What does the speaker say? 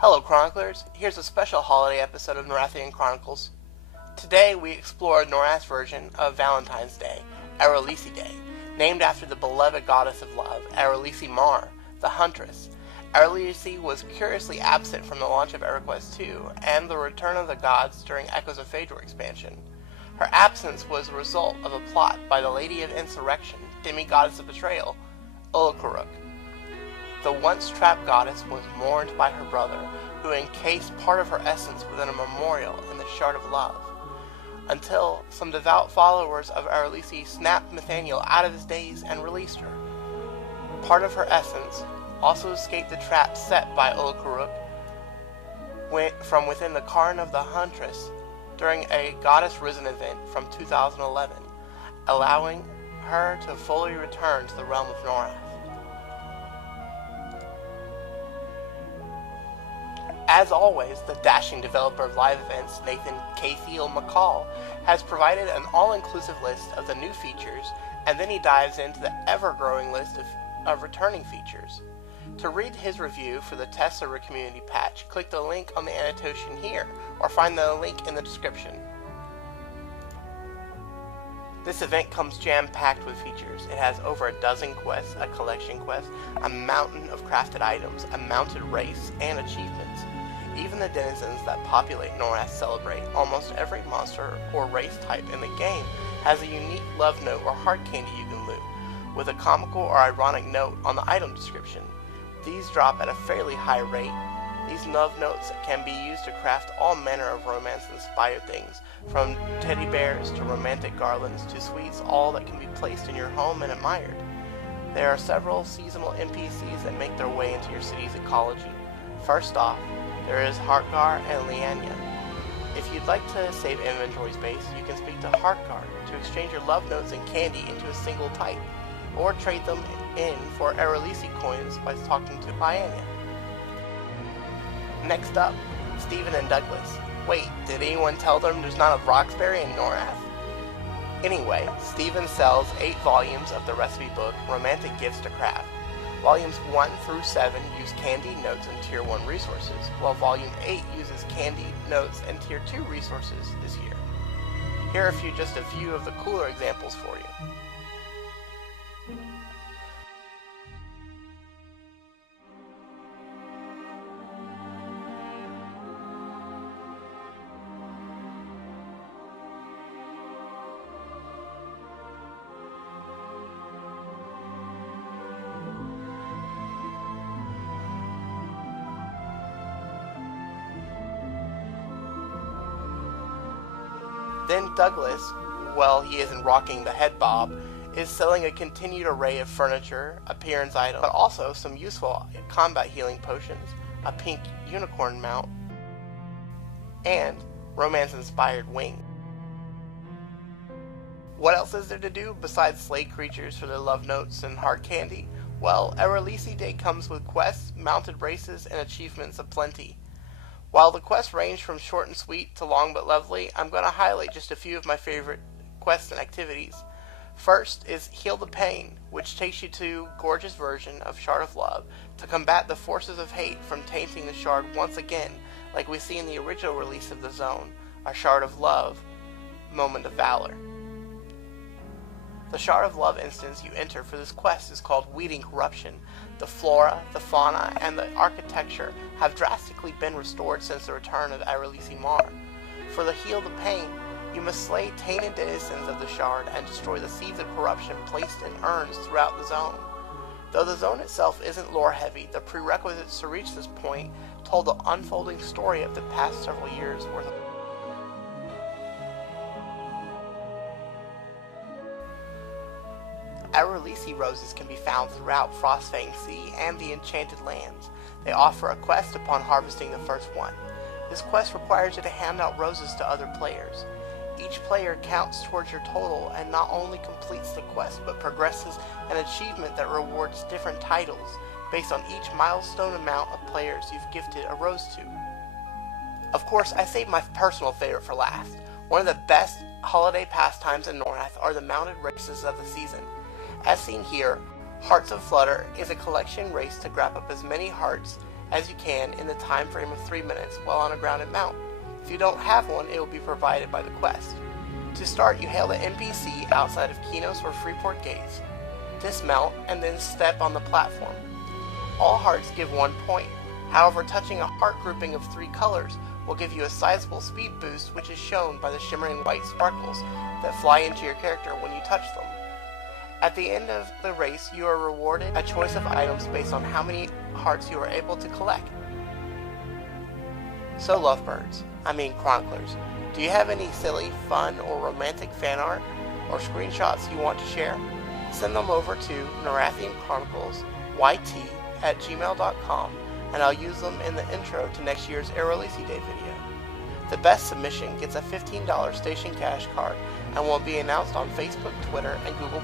Hello Chroniclers, here's a special holiday episode of Norrathian Chronicles. Today we explore Norrath's version of Valentine's Day, Erollisi Day, named after the beloved goddess of love, Erollisi Mar, the Huntress. Erollisi was curiously absent from the launch of EroQuest II and the Return of the Gods during Echoes of Phaedra expansion. Her absence was the result of a plot by the Lady of Insurrection, demi-goddess of betrayal, Erollisi. The once-trapped goddess was mourned by her brother, who encased part of her essence within a memorial in the Shard of Love, until some devout followers of Erollisi snapped Nathaniel out of his daze and released her. Part of her essence also escaped the trap set by Erollisi from within the Cairn of the Huntress during a Goddess Risen event from 2011, allowing her to fully return to the realm of Norrath. As always, the dashing developer of live events, Nathan Cathiel McCall, has provided an all-inclusive list of the new features, and then he dives into the ever-growing list of returning features. To read his review for the test server community patch, click the link on the annotation here, or find the link in the description. This event comes jam-packed with features. It has over a dozen quests, a collection quest, a mountain of crafted items, a mounted race, and achievements. Even the denizens that populate Norrath celebrate. Almost every monster or race type in the game has a unique love note or heart candy you can loot, with a comical or ironic note on the item description. These drop at a fairly high rate. These love notes can be used to craft all manner of romance-inspired things, from teddy bears to romantic garlands to sweets, all that can be placed in your home and admired. There are several seasonal NPCs that make their way into your city's ecology. First off, there is Hartgar and Lianya. If you'd like to save inventory space, you can speak to Hartgar to exchange your love notes and candy into a single type, or trade them in for Erollisi coins by talking to Lianya. Next up, Stephen and Douglas. Wait, did anyone tell them there's not a Roxbury in Norrath? Anyway, Stephen sells 8 volumes of the recipe book, Romantic Gifts to Craft. Volumes 1 through 7 use candy notes and Tier 1 resources, while Volume 8 uses candy notes and Tier 2 resources this year. Here are just a few of the cooler examples for you. Then Douglas, well, he isn't rocking the head bob, is selling a continued array of furniture, appearance items, but also some useful combat healing potions, a pink unicorn mount, and romance-inspired wings. What else is there to do besides slay creatures for their love notes and hard candy? Well, Erollisi Day comes with quests, mounted races, and achievements aplenty. While the quests range from short and sweet to long but lovely, I'm going to highlight just a few of my favorite quests and activities. First is Heal the Pain, which takes you to a gorgeous version of Shard of Love to combat the forces of hate from tainting the Shard once again, like we see in the original release of the Zone, a Shard of Love, Moment of Valor. The Shard of Love instance you enter for this quest is called Weeding Corruption. The flora, the fauna, and the architecture have drastically been restored since the return of Erollisi Mar. For the Heal the Pain, you must slay tainted denizens of the Shard and destroy the seeds of corruption placed in urns throughout the zone. Though the zone itself isn't lore-heavy, the prerequisites to reach this point told the unfolding story of the past several years worth of Erollisi roses can be found throughout Frostfang Sea and the Enchanted Lands. They offer a quest upon harvesting the first one. This quest requires you to hand out roses to other players. Each player counts towards your total and not only completes the quest, but progresses an achievement that rewards different titles based on each milestone amount of players you've gifted a rose to. Of course, I saved my personal favorite for last. One of the best holiday pastimes in Norrath are the mounted races of the season. As seen here, Hearts of Flutter is a collection race to grab up as many hearts as you can in the time frame of 3 minutes while on a grounded mount. If you don't have one, it will be provided by the quest. To start, you hail the NPC outside of Kinos or Freeport gates, dismount, and then step on the platform. All hearts give 1 point. However, touching a heart grouping of 3 colors will give you a sizable speed boost, which is shown by the shimmering white sparkles that fly into your character when you touch them. At the end of the race, you are rewarded a choice of items based on how many hearts you are able to collect. So lovebirds, chroniclers, do you have any silly, fun, or romantic fan art or screenshots you want to share? Send them over to NorrathianChroniclesYT at gmail.com, and I'll use them in the intro to next year's Erollisi Day video. The best submission gets a $15 station cash card and will be announced on Facebook, Twitter, and Google+.